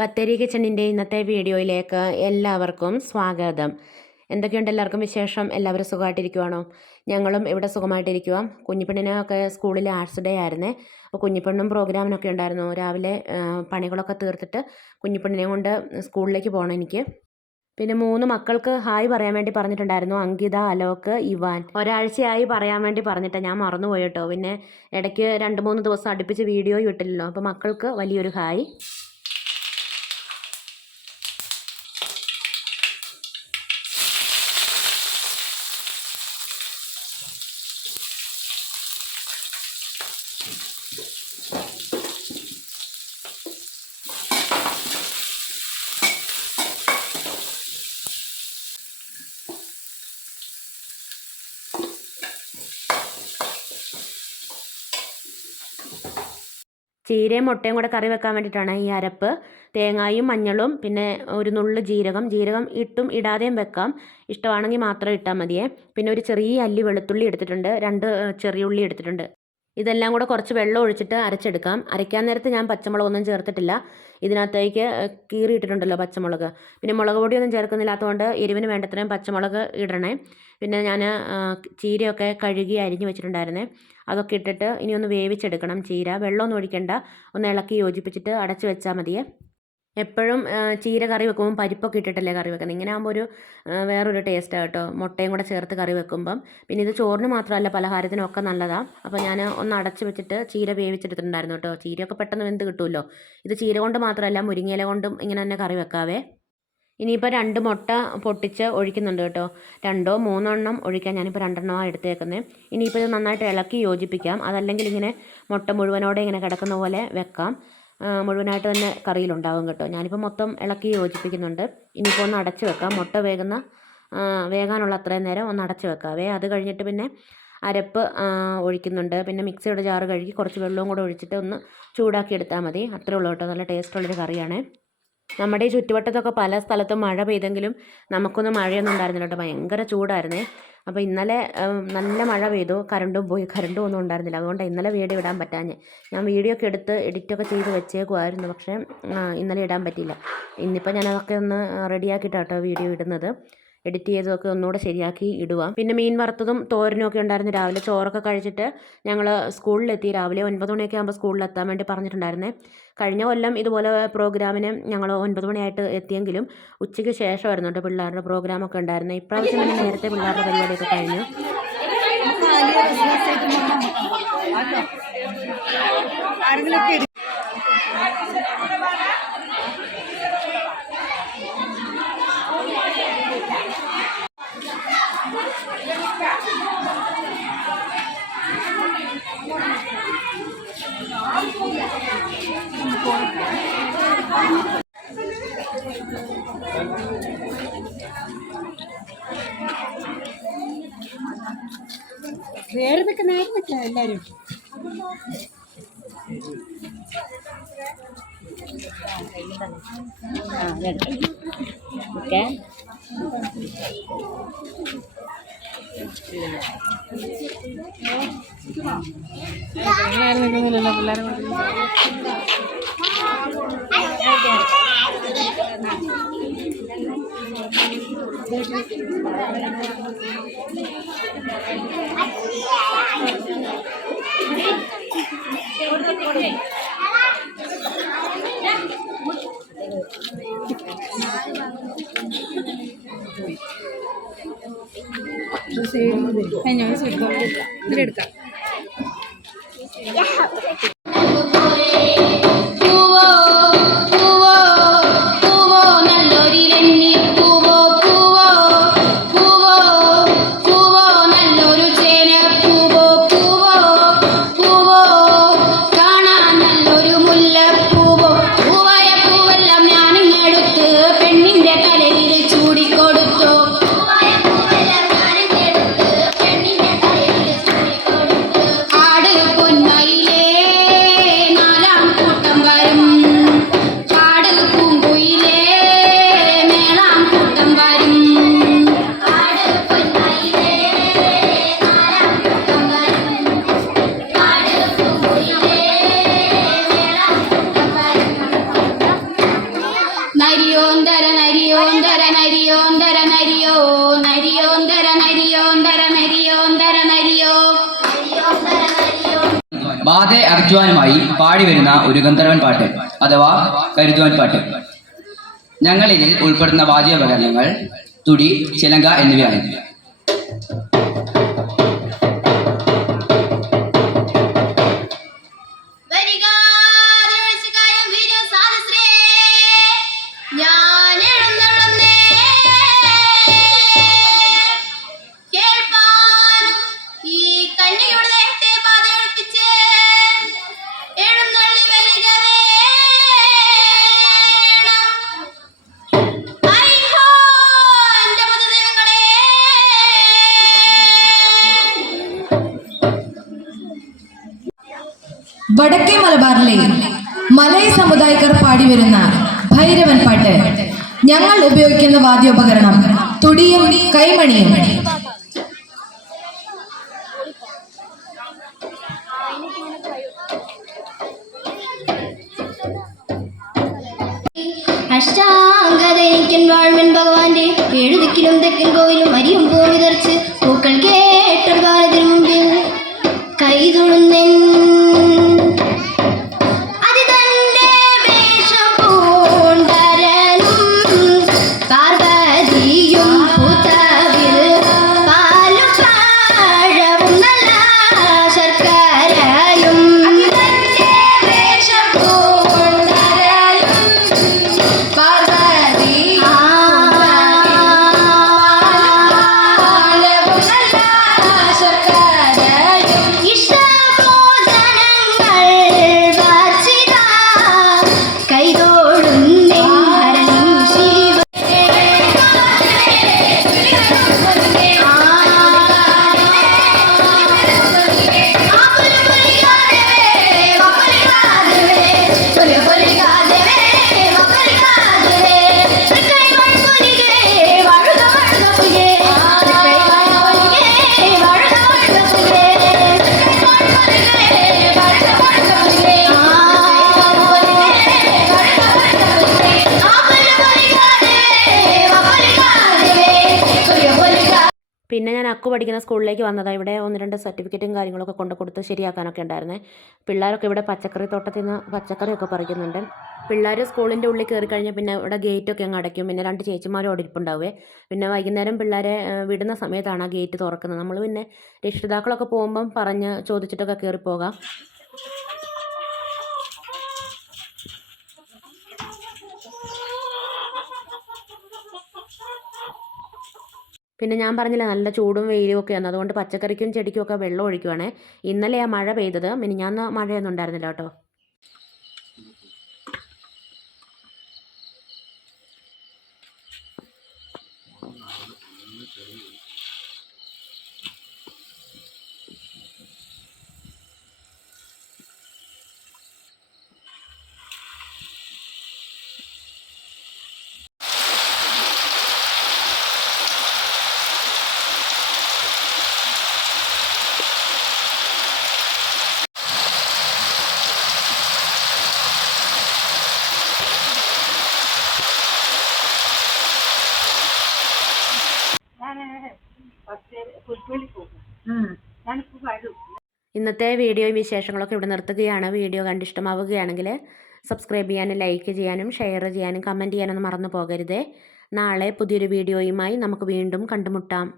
ബത്തേരി കിച്ചണിൻ്റെ ഇന്നത്തെ വീഡിയോയിലേക്ക് എല്ലാവർക്കും സ്വാഗതം. എന്തൊക്കെയുണ്ട് എല്ലാവർക്കും വിശേഷം? എല്ലാവരും സുഖമായിട്ടിരിക്കുവാണോ? ഞങ്ങളും ഇവിടെ സുഖമായിട്ടിരിക്കുക. കുഞ്ഞിപ്പെണ്ണിനൊക്കെ സ്കൂളിൽ ആർട്സ് ഡേ ആയിരുന്നേ. അപ്പോൾ കുഞ്ഞിപ്പെണ്ണും പ്രോഗ്രാമിനൊക്കെ ഉണ്ടായിരുന്നു. രാവിലെ പണികളൊക്കെ തീർത്തിട്ട് കുഞ്ഞിപ്പെണ്ണിനെ കൊണ്ട് സ്കൂളിലേക്ക് പോകണം എനിക്ക്. പിന്നെ 3 മക്കൾക്ക് ഹായ് പറയാൻ വേണ്ടി പറഞ്ഞിട്ടുണ്ടായിരുന്നു. അങ്കിത, അലോക്, ഇവാൻ. ഒരാഴ്ചയായി പറയാൻ വേണ്ടി പറഞ്ഞിട്ട് ഞാൻ മറന്നുപോയി കേട്ടോ. പിന്നെ ഇടയ്ക്ക് 2-3 ദിവസം അടുപ്പിച്ച് വീഡിയോ ഇട്ടില്ലല്ലോ. അപ്പോൾ മക്കൾക്ക് വലിയൊരു ഹായ്. ചീരയും മുട്ടയും കൂടെ കറി വെക്കാൻ വേണ്ടിയിട്ടാണ് ഈ അരപ്പ്. തേങ്ങായും മഞ്ഞളും പിന്നെ ഒരു നുള്ളു ജീരകം ഇട്ടും ഇടാതെയും വെക്കാം. ഇഷ്ടമാണെങ്കിൽ മാത്രം ഇട്ടാൽ മതിയേ. പിന്നെ ഒരു ചെറിയ അല്ലി വെളുത്തുള്ളി എടുത്തിട്ടുണ്ട്, 2 ചെറിയ ഉള്ളി എടുത്തിട്ടുണ്ട്. ഇതെല്ലാം കൂടെ കുറച്ച് വെള്ളം ഒഴിച്ചിട്ട് അരച്ചെടുക്കാം. അരയ്ക്കാൻ നേരത്ത് ഞാൻ പച്ചമുളകൊന്നും ചേർത്തിട്ടില്ല. ഇതിനകത്തേക്ക് കീറിയിട്ടിട്ടുണ്ടല്ലോ പച്ചമുളക്. പിന്നെ മുളക് പൊടിയൊന്നും ചേർക്കുന്നില്ലാത്തതുകൊണ്ട് എരിവിന് വേണ്ടത്രയും പച്ചമുളക് ഇടണേ. പിന്നെ ഞാൻ ചീരയൊക്കെ കഴുകി അരിഞ്ഞ് വെച്ചിട്ടുണ്ടായിരുന്നേ. അതൊക്കെ ഇട്ടിട്ട് ഇനി ഒന്ന് വേവിച്ചെടുക്കണം ചീര. വെള്ളമൊന്നും ഒഴിക്കണ്ട, ഒന്ന് ഇളക്കി യോജിപ്പിച്ചിട്ട് അടച്ചു വെച്ചാൽ മതിയേ. എപ്പോഴും ചീര കറി വെക്കുമ്പം പരിപ്പൊക്കെ ഇട്ടിട്ടല്ലേ കറി വെക്കുന്നത്. ഇങ്ങനെ ആകുമ്പോൾ ഒരു വേറൊരു ടേസ്റ്റാണ് കേട്ടോ, മുട്ടയും കൂടെ ചേർത്ത് കറി വെക്കുമ്പം. പിന്നെ ഇത് ചോറിന് മാത്രമല്ല പലഹാരത്തിനൊക്കെ നല്ലതാണ്. അപ്പോൾ ഞാൻ ഒന്ന് അടച്ച് വെച്ചിട്ട് ചീര വേവിച്ചെടുത്തിട്ടുണ്ടായിരുന്നു കേട്ടോ. ചീരയൊക്കെ പെട്ടെന്ന് വെന്ത് കിട്ടുമല്ലോ. ഇത് ചീര കൊണ്ട് മാത്രമല്ല മുരിങ്ങയില കൊണ്ടും ഇങ്ങനെ തന്നെ കറി വെക്കാവേ. ഇനിയിപ്പോൾ 2 മുട്ട പൊട്ടിച്ച് ഒഴിക്കുന്നുണ്ട് കേട്ടോ. 2-3 ഒഴിക്കാൻ. ഞാനിപ്പോൾ 2 എടുത്തേക്കുന്നത്. ഇനിയിപ്പോൾ ഇത് നന്നായിട്ട് ഇളക്കി യോജിപ്പിക്കാം. അതല്ലെങ്കിൽ ഇങ്ങനെ മുട്ട മുഴുവനോടെ ഇങ്ങനെ കിടക്കുന്ന പോലെ വെക്കാം. മുഴുവനായിട്ട് തന്നെ കറിയിലുണ്ടാവും കേട്ടോ. ഞാനിപ്പോൾ മൊത്തം ഇളക്കി യോജിപ്പിക്കുന്നുണ്ട്. ഇനിയിപ്പോൾ ഒന്ന് അടച്ച് വെക്കാം. മുട്ട വേകാനുള്ള അത്രയും നേരം ഒന്ന് അടച്ച് വെക്കാവേ. അത് കഴിഞ്ഞിട്ട് പിന്നെ അരപ്പ് ഒഴിക്കുന്നുണ്ട്. പിന്നെ മിക്സിയുടെ ജാറ് കഴുകി കുറച്ച് വെള്ളവും കൂടെ ഒഴിച്ചിട്ട് ഒന്ന് ചൂടാക്കി എടുത്താൽ മതി. അത്രേ ഉള്ളൂ കേട്ടോ. നല്ല ടേസ്റ്റുള്ളൊരു കറിയാണ്. നമ്മുടെ ഈ ചുറ്റുവട്ടത്തൊക്കെ പല സ്ഥലത്തും മഴ പെയ്തെങ്കിലും നമുക്കൊന്നും മഴയൊന്നും ഉണ്ടായിരുന്നില്ല കേട്ടോ. ഭയങ്കര ചൂടായിരുന്നേ. അപ്പോൾ ഇന്നലെ നല്ല മഴ പെയ്തു, കറണ്ടും ഒന്നും ഉണ്ടായിരുന്നില്ല. അതുകൊണ്ട് ഇന്നലെ വീഡിയോ ഇടാൻ പറ്റാഞ്ഞ്. ഞാൻ വീഡിയോ ഒക്കെ എടുത്ത് എഡിറ്റൊക്കെ ചെയ്ത് വെച്ചേക്കുമായിരുന്നു. പക്ഷേ ഇന്നലെ ഇടാൻ പറ്റിയില്ല. ഇന്നിപ്പോൾ ഞാൻ അതൊക്കെ ഒന്ന് റെഡിയാക്കിയിട്ടാണ് കേട്ടോ വീഡിയോ ഇടുന്നത്. എഡിറ്റ് ചെയ്തതൊക്കെ ഒന്നുകൂടെ ശരിയാക്കി ഇടുക. പിന്നെ മീൻ വറുത്തതും തോരനും ഒക്കെ ഉണ്ടായിരുന്നു. രാവിലെ ചോറൊക്കെ കഴിച്ചിട്ട് ഞങ്ങൾ സ്കൂളിലെത്തി. രാവിലെ 9 മണിയൊക്കെ ആകുമ്പോൾ സ്കൂളിലെത്താൻ വേണ്ടി പറഞ്ഞിട്ടുണ്ടായിരുന്നേ. കഴിഞ്ഞ കൊല്ലം ഇതുപോലെ പ്രോഗ്രാമിന് ഞങ്ങൾ 9 മണിയായിട്ട് എത്തിയെങ്കിലും ഉച്ചയ്ക്ക് ശേഷമായിരുന്നു കേട്ടോ പിള്ളേരുടെ പ്രോഗ്രാമൊക്കെ ഉണ്ടായിരുന്നത്. ഇപ്രാവശ്യം പിന്നെ നേരത്തെ പിള്ളേരുടെ പരിപാടിയൊക്കെ കഴിഞ്ഞു. വേറെ നിൽക്കുന്ന എല്ലാവരും ഓക്കെ. പിള്ളേരെ ഇതിലെടുക്കാം. ആട് പൊന്മയിലേ അതേ അർജ്വാനുമായി പാടി വരുന്ന ഒരു ഗന്ധർവൻ പാട്ട് അഥവാ കരുതുവാൻ പാട്ട്. ഞങ്ങളിൽ ഉൾപ്പെടുന്ന വാദ്യോപകരണങ്ങൾ തുടി, ചിലങ്ക എന്നിവയാണ്. വടക്കേ മലബാറിലെ മലയ സമുദായക്കാർ പാടിവരുന്ന ഭൈരവൻ പാട്ട്. ഞങ്ങൾ ഉപയോഗിക്കുന്ന വാദ്യോപകരണം തുടിയും കൈമണിയും. അഷ്ടാംഗതനിക്കൻ വാഴ്വൻ ഭഗവാന്റെ 7 ദിക്കിലും തെക്കൻ കോവിലും അരിയും പൂവിതർച്ച് പൂക്കൾ കേട്ടൊരു കാലത്തിനു മുമ്പിൽ കൈതൊഴുന്നെൻ പിന്നെ ഞാൻ അക്കു പഠിക്കുന്ന സ്കൂളിലേക്ക് വന്നതാണ്. ഇവിടെ 1-2 സർട്ടിഫിക്കറ്റും കാര്യങ്ങളൊക്കെ കൊണ്ട് കൊടുത്ത് ശരിയാക്കാനൊക്കെ ഉണ്ടായിരുന്നേ. പിള്ളേരൊക്കെ ഇവിടെ പച്ചക്കറി തോട്ടത്തിൽ നിന്ന് പച്ചക്കറിയൊക്കെ പറിക്കുന്നുണ്ട്. പിള്ളേർ സ്കൂളിൻ്റെ ഉള്ളിൽ കയറി കഴിഞ്ഞാൽ പിന്നെ ഇവിടെ ഗേറ്റൊക്കെ അങ്ങ് അടയ്ക്കും. പിന്നെ 2 ചേച്ചിമാരും അവിടെ ഇരിപ്പുണ്ടാവുമേ. പിന്നെ വൈകുന്നേരം പിള്ളേരെ വിടുന്ന സമയത്താണ് ആ ഗേറ്റ് തുറക്കുന്നത്. നമ്മൾ പിന്നെ രക്ഷിതാക്കളൊക്കെ പോകുമ്പം പറഞ്ഞ് ചോദിച്ചിട്ടൊക്കെ കയറി പോകാം. പിന്നെ ഞാൻ പറഞ്ഞില്ല നല്ല ചൂടും വെയിലും ഒക്കെയാണ്. അതുകൊണ്ട് പച്ചക്കറിക്കും ചെടിക്കും ഒക്കെ വെള്ളം ഒഴിക്കുവാണേ. ഇന്നലെ ആ മഴ പെയ്തത്, മിനിഞ്ഞാന്ന് മഴയൊന്നും ഉണ്ടായിരുന്നില്ല കേട്ടോ. ഇന്നത്തെ വീഡിയോയും വിശേഷങ്ങളൊക്കെ ഇവിടെ നിർത്തുകയാണ്. വീഡിയോ കണ്ടിഷ്ടമാവുകയാണെങ്കിൽ സബ്സ്ക്രൈബ് ചെയ്യാനും ലൈക്ക് ചെയ്യാനും ഷെയർ ചെയ്യാനും കമൻറ്റ് ചെയ്യാനൊന്നും മറന്നു പോകരുതേ. നാളെ പുതിയൊരു വീഡിയോയുമായി നമുക്ക് വീണ്ടും കണ്ടുമുട്ടാം.